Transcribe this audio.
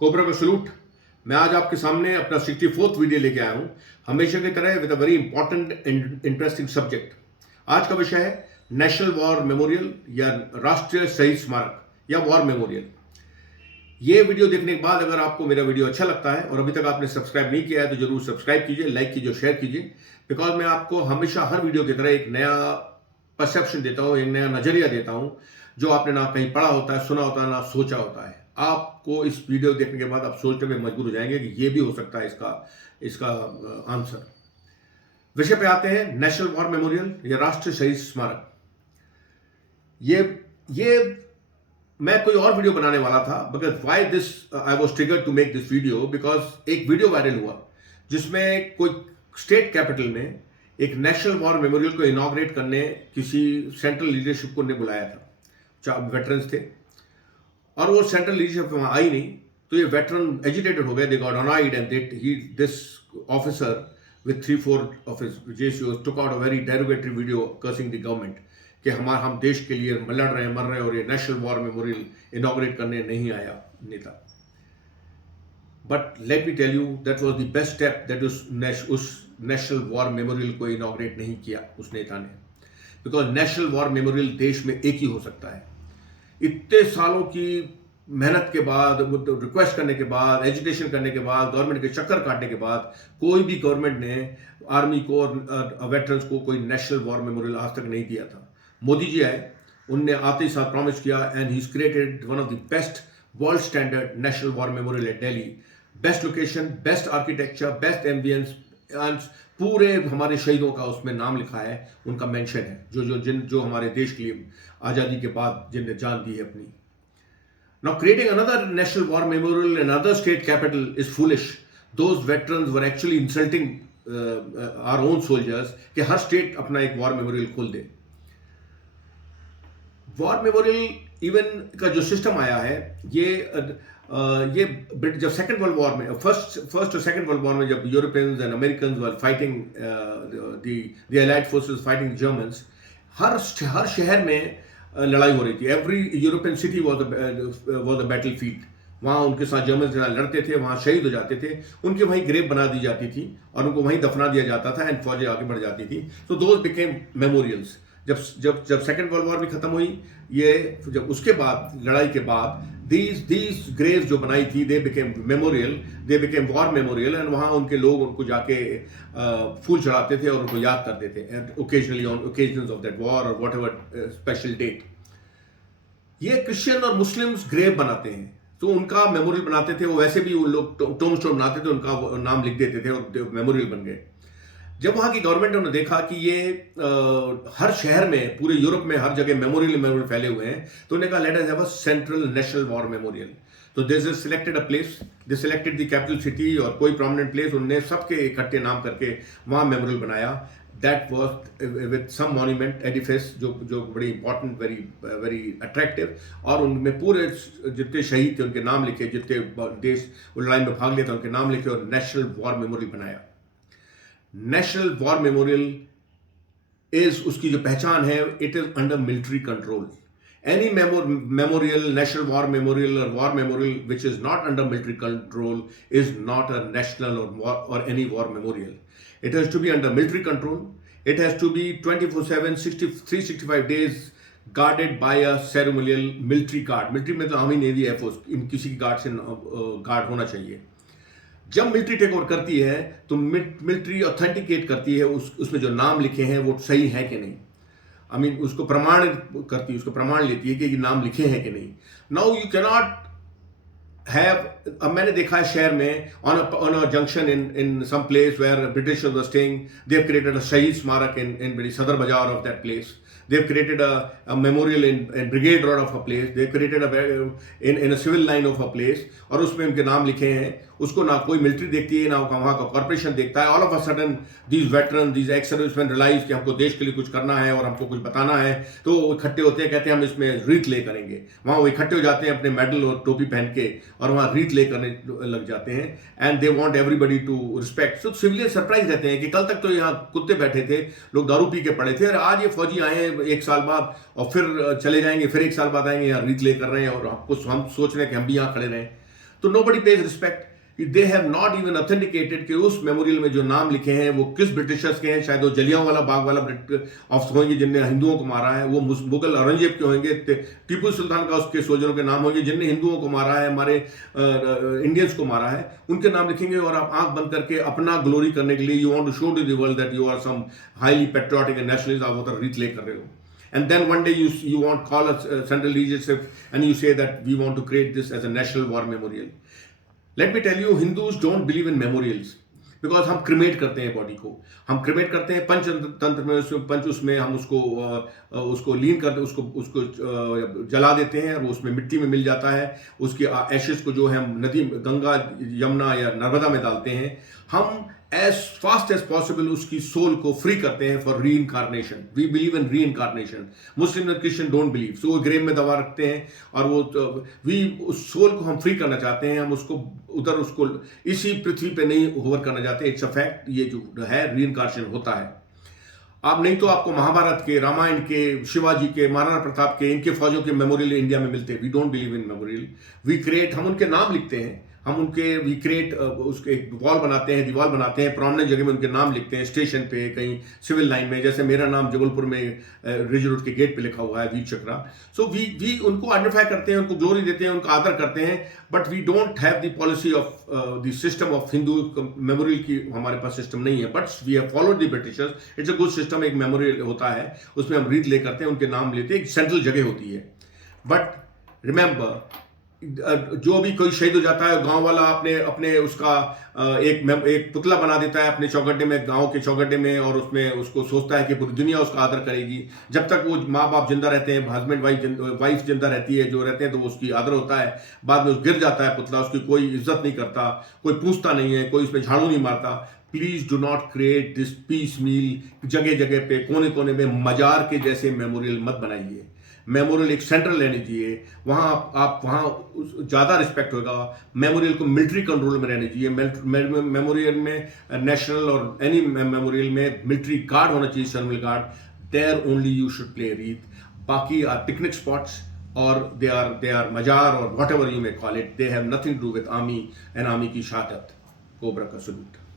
Cobra का salute. मैं आज आपके सामने अपना 64th वीडियो लेके आया हूं, हमेशा की तरह with a very important interesting subject. आज का विषय है नेशनल वॉर मेमोरियल या राष्ट्रीय शहीद स्मारक या वॉर मेमोरियल। ये वीडियो देखने के बाद अगर आपको मेरा वीडियो अच्छा लगता है और अभी तक आपने सब्सक्राइब नहीं किया है तो जरूर सब्सक्राइब कीजिए, लाइक कीजिए, शेयर कीजिए। बिकॉज मैं आपको हमेशा हर वीडियो की तरह एक नया परसेप्शन देता हूं, एक नया नजरिया देता हूं जो आपने ना कहीं पढ़ा होता है, सुना होता है, ना सोचा होता है। आपको इस वीडियो देखने के बाद आप सोचने में मजबूर हो जाएंगे कि ये भी हो सकता है इसका आंसर। विषय पे आते हैं, नेशनल वॉर मेमोरियल या राष्ट्रीय शहीद स्मारक। ये मैं कोई और वीडियो बनाने वाला था, because why this I was triggered to make this video, because एक वीडियो वायरल हुआ जिसमें कोई स्टेट कैपिटल में एक नेशनल वॉर मेमोरियल को इनॉग्रेट करने किसी सेंट्रल लीडरशिप को ने बुलाया था। वेटरन्स थे और वो सेंट्रल लीडरशिप वहां आई नहीं, तो ये वेटरन एजिटेटेड हो गए, they got annoyed and this officer with 3-4 of his JCOs took out a very derogatory video cursing the government कि हम देश के लिए लड़ रहे हैं, मर रहे हैं और ये नेशनल वॉर मेमोरियल इनॉग्रेट करने नहीं आया नेता। But let me tell you that was the best step that उस नेशनल वॉर मेमोरियल को इनॉग्रेट नहीं किया उस नेता ने, बिकॉज नेशनल वॉर मेमोरियल देश में एक ही हो सकता है। इतने सालों की मेहनत के बाद, रिक्वेस्ट करने के बाद, एजुकेशन करने के बाद, गवर्नमेंट के चक्कर काटने के बाद कोई भी गवर्नमेंट ने आर्मी को और वेटरन्स को कोई नेशनल वॉर मेमोरियल आज तक नहीं दिया था। मोदी जी आए, उनने आते ही साथ प्रॉमिस किया and he created one of the best world standard national war memorial at Delhi. Best location, best architecture, best ambience, पूरे हमारे शहीदों का उसमें नाम लिखा है, उनका मेंशन है, जो हमारे देश के लिए आज़ादी के बाद जिनने जान दी है अपनी। Now creating another national war memorial in another state capital is foolish. Those veterans were actually insulting our own soldiers कि हर स्टेट अपना एक वॉर मेमोरियल खोल दे। वॉर मेमोरियल इवन का जो सिस्टम आया है, ये जब सेकेंड वर्ल्ड वॉर में, फर्स्ट और सेकेंड वर्ल्ड वॉर में जब Europeans and American were fighting the allied forces fighting Germans, हर शहर में लड़ाई हो रही थी। Every European city was a battlefield. वहाँ उनके साथ जर्मन से लड़ते थे, वहाँ शहीद हो जाते थे, उनके वहीं ग्रेव बना दी जाती थी और उनको वहीं दफना दिया जाता था एंड फौजें आगे बढ़ जाती थी। तो दोज बिकेम मेमोरियल्स। जब सेकेंड वर्ल्ड वॉर भी खत्म हुई, जब उसके बाद लड़ाई के बाद these graves जो बनाई थी, they became war memorial and वहाँ उनके लोग उनको जाके फूल चढ़ाते थे और उनको याद करते थे, and occasionally on occasions of that war or whatever special date। ये क्रिश्चियन और मुस्लिम्स ग्रेव बनाते हैं, तो उनका मेमोरियल बनाते थे। वो वैसे भी उन लोग टोम्बस्टोन बनाते थे, उनका नाम लिख देते थे और मेमोरियल बन गए। जब वहाँ की गवर्नमेंट ने देखा कि ये हर शहर में, पूरे यूरोप में हर जगह मेमोरियल फैले हुए हैं, तो उन्होंने कहा let us have a central national war memorial. तो they selected a place, they selected the capital city और कोई प्रोमिनेंट प्लेस, उन्होंने सबके इकट्ठे नाम करके वहाँ मेमोरियल बनाया। That was with some monument edifice जो बड़ी इंपॉर्टेंट, वेरी अट्रैक्टिव, और उनमें पूरे जितने शहीद थे उनके नाम लिखे, जितने देश लड़ाई में भाग लिए थे उनके नाम लिखे और नेशनल वॉर मेमोरियल बनाया। नेशनल वॉर मेमोरियल इज, उसकी जो पहचान है, it is under military control. Any memorial, national war memorial और war memorial which is not under military control is not a national और any war memorial. It has to be under military control. It has to be 24/7 365 days guarded by a ceremonial military guard। Military में तो army, navy, air force, इन किसी की guard से guard होना चाहिए। जब military take over करती है तो मिलिट्री ऑथेंटिकेट करती है उसमें जो नाम लिखे हैं वो सही है कि नहीं। उसको प्रमाण करती है, उसको प्रमाण लेती है कि ये नाम लिखे हैं कि नहीं। नाउ यू कैनॉट हैव, अब मैंने देखा है शहर में on a junction in some place where Britishers were staying, they have created a शहीद स्मारक in Sadar Bazaar of that place. They've created a memorial in Brigade Road of a place. They've created in a civil line of a place, और उसमें उनके नाम लिखे हैं। उसको ना कोई मिलिट्री देखती है, ना वहाँ का कॉर्पोरेशन देखता है। All of a sudden these veteran, these ex serviceman realise कि हमको देश के लिए कुछ करना है और हमको कुछ बताना है, तो वो इकट्ठे होते हैं, कहते हैं हम इसमें रीत ले करेंगे। वहाँ वो इकट्ठे हो जाते हैं अपने मेडल और टोपी पहन के, और वहाँ रीत ले करने लग जाते हैं and they want everybody to respect. So civilian surprise रहते हैं कि कल तक तो यहाँ कुत्ते बैठे थे, लोग दारू पी के पड़े थे, और आज ये फौजी आए हैं एक साल बाद और फिर चले जाएंगे, फिर एक साल बाद आएंगे, यहाँ रीत ले कर रहे हैं और हम सोच रहे हैं कि हम भी यहाँ खड़े रहें। तो nobody pays respect. They have not even authenticated कि उस मेमोरियल में जो नाम लिखे हैं वो किस ब्रिटिशर्स के हैं. शायद वो जलियांवाला बाग वाला ऑफिस होंगे जिनने हिंदुओं को मारा है, वो मुगल औरंगजेब के होंगे, टीपू सुल्तान का उसके सोल्जरों के नाम होंगे जिनने हिंदुओं को मारा है, हमारे इंडियंस को मारा है, उनके नाम लिखेंगे. और आप आंख बंद करके अपना ग्लोरी करने के लिए you want to show to the world that you are some highly patriotic and nationalist, आप उधर रीत ले कर रहे हो. And then one day you want to call a central leadership and you say that we want to create this as a national war memorial. Let me tell you, Hindus don't believe in memorials because हम cremate करते हैं body को, हम cremate करते हैं पंचतंत्र में, पंच उसमें हम उसको लीन करते, उसको जला देते हैं और वो उसमें मिट्टी में मिल जाता है. उसके एशेस को जो है हम नदी, गंगा, यमुना या नर्मदा में डालते हैं. हम एज फास्ट एज पॉसिबल उसकी सोल को फ्री करते हैं फॉर री इनकारनेशन. वी बिलीव इन री इनकारनेशन. मुस्लिम और क्रिश्चियन डोंट बिलीव. सो वो ग्रेव में दबा रखते हैं और वो उस सोल को हम फ्री करना चाहते हैं. हम उसको इसी पृथ्वी पे नहीं होवर करना चाहते. It's a fact. ये जो है री इनकारनेशन होता है. आप नहीं तो आपको महाभारत के, रामायण के, शिवाजी के, महाराणा प्रताप के, इनके फौजों के मेमोरियल इंडिया में मिलते हैं. We don't believe in memorial. We create, हम उनके नाम लिखते हैं, हम उनके वी क्रिएट उसके एक वॉल बनाते हैं, दीवार बनाते हैं, प्रोमिनेंट जगह में उनके नाम लिखते हैं, स्टेशन पे, कहीं सिविल लाइन में. जैसे मेरा नाम जबलपुर में रिज रोड के गेट पे लिखा हुआ है, वीर चक्रा. सो वी उनको आइडेंटिफाई करते हैं, उनको ग्लोरी देते हैं, उनका आदर करते हैं. But we don't have the policy of the system of Hindu memorial की. हमारे पास सिस्टम नहीं है. But we have followed the Britishers. It's a good system. एक मेमोरियल होता है, उसमें हम रीत ले करते हैं, उनके नाम लेते हैं, एक सेंट्रल जगह होती है. बट रिमेंबर, जो भी कोई शहीद हो जाता है, गांव वाला अपने उसका एक पुतला बना देता है अपने चौगड्डे में, गांव के चौगड्डे में, और उसमें उसको सोचता है कि पूरी दुनिया उसका आदर करेगी. जब तक वो माँ बाप जिंदा रहते हैं, हस्बैंड वाइफ जिंदा रहती है, जो रहते हैं, तो उसकी आदर होता है. बाद में गिर जाता है पुतला, उसकी कोई इज्जत नहीं करता, कोई पूछता नहीं है, कोई उसमें झाड़ू नहीं मारता. Please do not create this piecemeal. जगह जगह पे, कोने कोने में मजार के जैसे मेमोरियल मत बनाइए. मेमोरियल एक सेंट्रल रहनी चाहिए. वहाँ आप वहाँ ज़्यादा रिस्पेक्ट होगा. मेमोरियल को मिलिट्री कंट्रोल में रहनी चाहिए. मेमोरियल में नेशनल और एनी मेमोरियल में मिलिट्री गार्ड होना चाहिए, सर्विल guard. There only you should play wreath. बाकी आर पिकनिक स्पॉट्स और दे आर मजार और whatever you may call it. They have nothing to do with army and army की शहादत. कोबरा का सलूट.